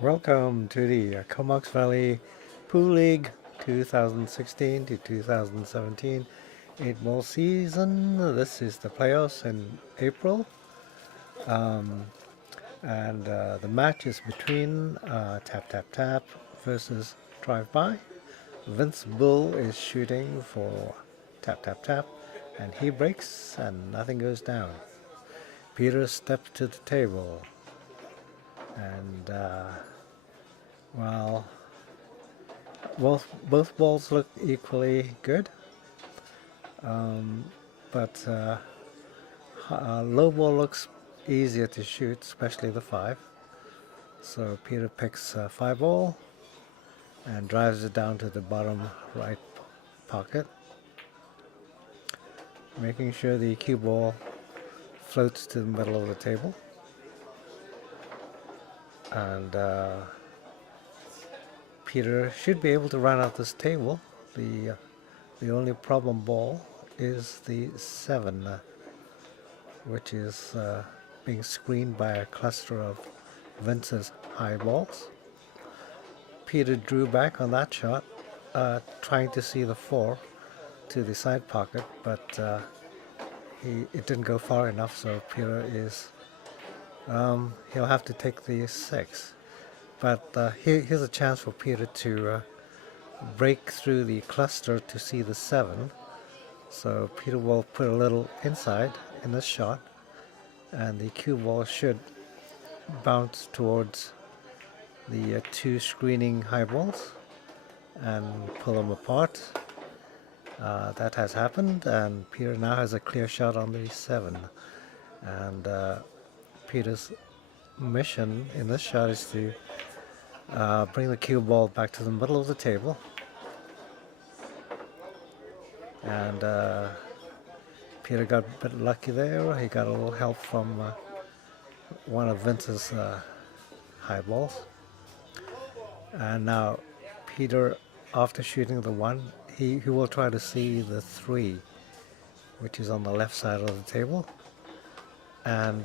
Welcome to the Comox Valley Pool League 2016 to 2017 8-ball season. This is the playoffs in April, um, and the match is between Tap Tap Tap versus Drive By. Vince Bull is shooting for Tap Tap Tap, and he breaks and nothing goes down. Peter steps to the table, and well, both balls look equally good, but low ball looks easier to shoot, especially the 5. So Peter picks 5 ball and drives it down to the bottom right pocket, making sure the cue ball floats to the middle of the table. And Peter should be able to run out this table. The only problem ball is the 7, which is being screened by a cluster of Vince's high balls. Peter drew back on that shot, trying to see the 4 to the side pocket, but it didn't go far enough, so Peter is he'll have to take the 6. But here's a chance for Peter to break through the cluster to see the 7. So Peter will put a little inside in this shot, and the cue ball should bounce towards the 2 screening high balls and pull them apart. That has happened, and Peter now has a clear shot on the 7. And Peter's mission in this shot is to bring the cue ball back to the middle of the table. And Peter got a bit lucky there. He got a little help from one of Vince's high balls. And now Peter, after shooting the 1, he will try to see the 3, which is on the left side of the table. And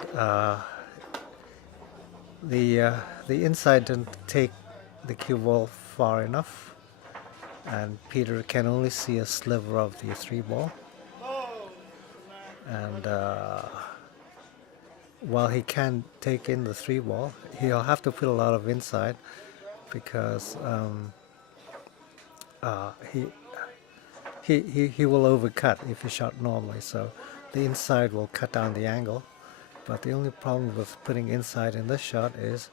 the inside didn't take the cue ball far enough, and Peter can only see a sliver of the 3 ball. And while he can take in the 3 ball, he'll have to put a lot of inside, because he will overcut if he shot normally. So the inside will cut down the angle. But the only problem with putting inside in this shot is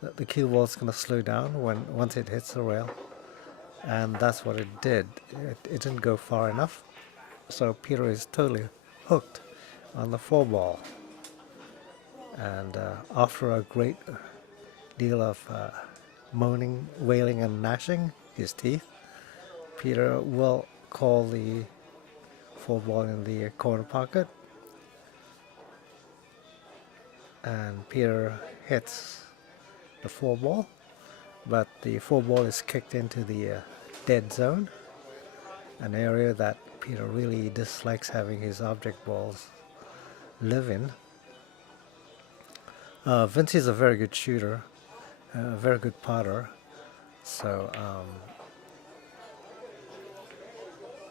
that the cue ball is going to slow down once it hits the rail, and that's what it did. It didn't go far enough, so Peter is totally hooked on the 4 ball. And after a great deal of moaning, wailing, and gnashing his teeth, Peter will call the 4 ball in the corner pocket, and Peter hits the 4 ball, but the 4 ball is kicked into the dead zone, an area that Peter really dislikes having his object balls live in. Vince is a very good shooter, a very good putter, so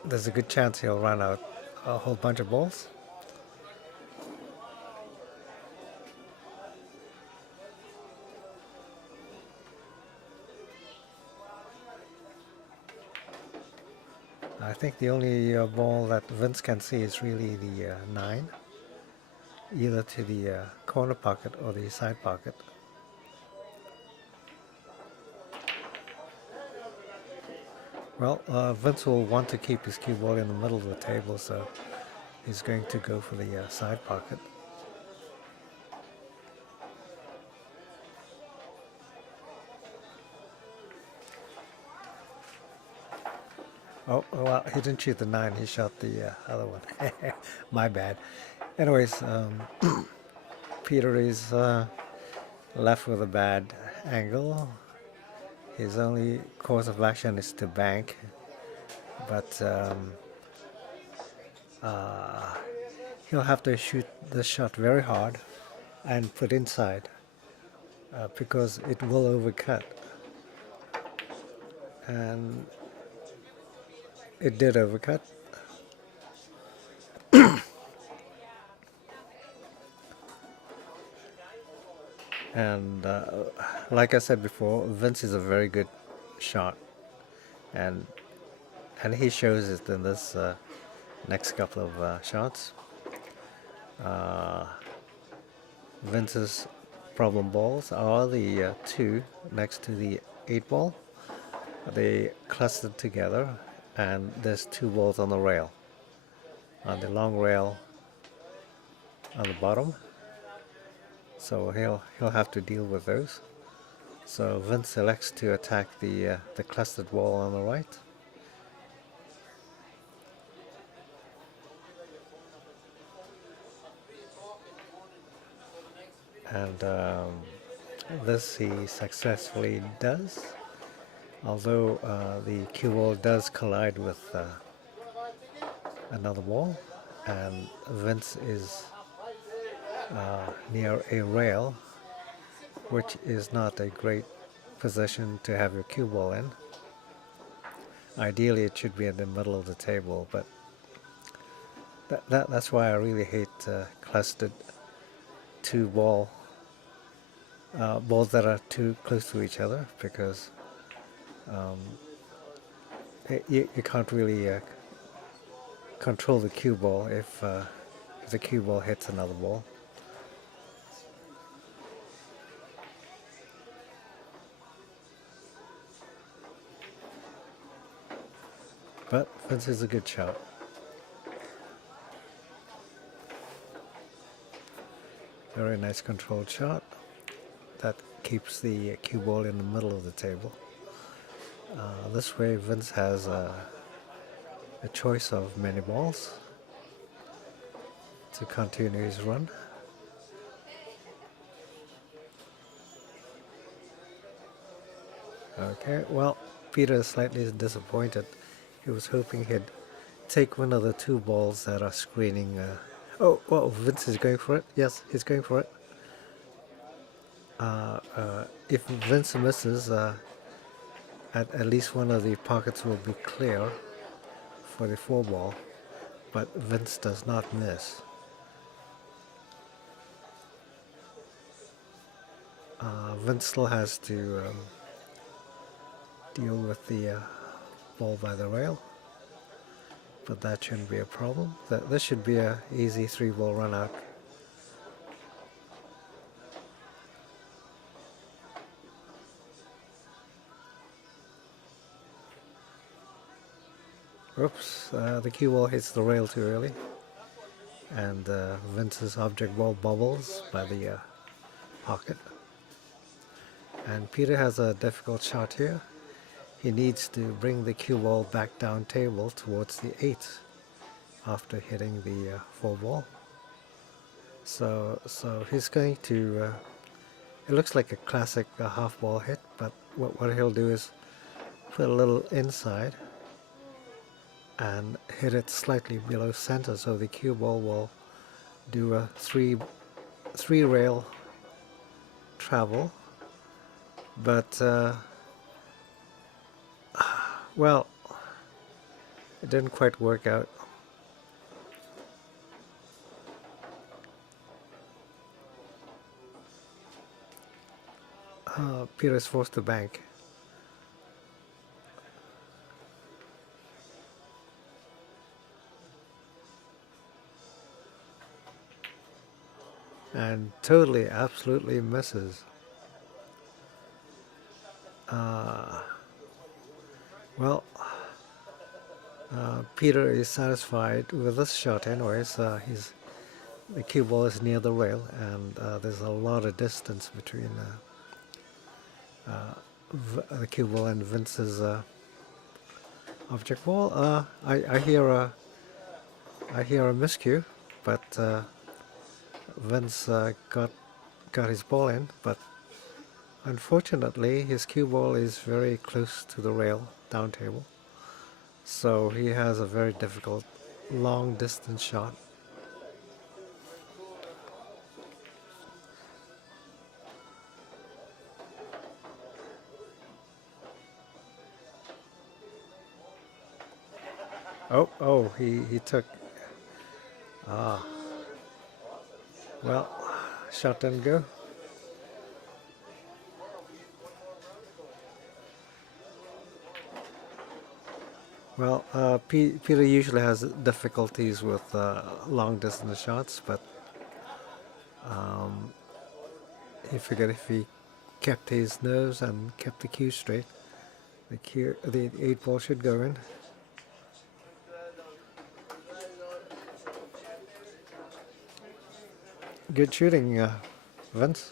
there's a good chance he'll run out a whole bunch of balls. I think the only ball that Vince can see is really the 9, either to the corner pocket or the side pocket. Well, Vince will want to keep his cue ball in the middle of the table, so he's going to go for the side pocket. Oh, well, he didn't shoot the 9, he shot the other one. My bad. Anyways, Peter is left with a bad angle. His only course of action is to bank, but he'll have to shoot the shot very hard and put inside because it will overcut, and it did overcut. And like I said before, Vince is a very good shot, and he shows it in this next couple of shots. Vince's problem balls are the two next to the 8 ball. They clustered together, and there's 2 balls on the rail, on the long rail on the bottom. So he'll have to deal with those. So Vince elects to attack the clustered ball on the right. And this he successfully does, although the cue ball does collide with another ball, and Vince is near a rail, which is not a great position to have your cue ball in. Ideally it should be in the middle of the table, but that's why I really hate clustered balls that are too close to each other, because you can't really control the cue ball if the cue ball hits another ball. But Vince is a good shot. Very nice controlled shot that keeps the cue ball in the middle of the table. This way Vince has a choice of many balls to continue his run. Okay, well, Peter is slightly disappointed. He was hoping he'd take one of the 2 balls that are screening. Oh, Vince is going for it. Yes, he's going for it. If Vince misses, at least one of the pockets will be clear for the 4 ball, but Vince does not miss. Vince still has to deal with the ball by the rail, but that shouldn't be a problem. This should be an easy 3-ball run out. Oops, the cue ball hits the rail too early, and Vince's object ball bubbles by the pocket. And Peter has a difficult shot here. He needs to bring the cue ball back down table towards the 8 after hitting the 4 ball. So he's going to, it looks like a classic half ball hit, but what he'll do is put a little inside and hit it slightly below center, so the cue ball will do a three rail travel. But well, it didn't quite work out. Peter is forced to bank. And totally, absolutely misses. Well, Peter is satisfied with this shot anyways. The cue ball is near the rail, and there's a lot of distance between the cue ball and Vince's object ball. I hear a miscue, but Vince got his ball in, but unfortunately his cue ball is very close to the rail down table, so he has a very difficult long distance shot. Oh, he took, well, shot and go. Well, Peter usually has difficulties with long distance shots, but he figured if he kept his nose and kept the cue straight, the 8 ball should go in. Good shooting, Vince.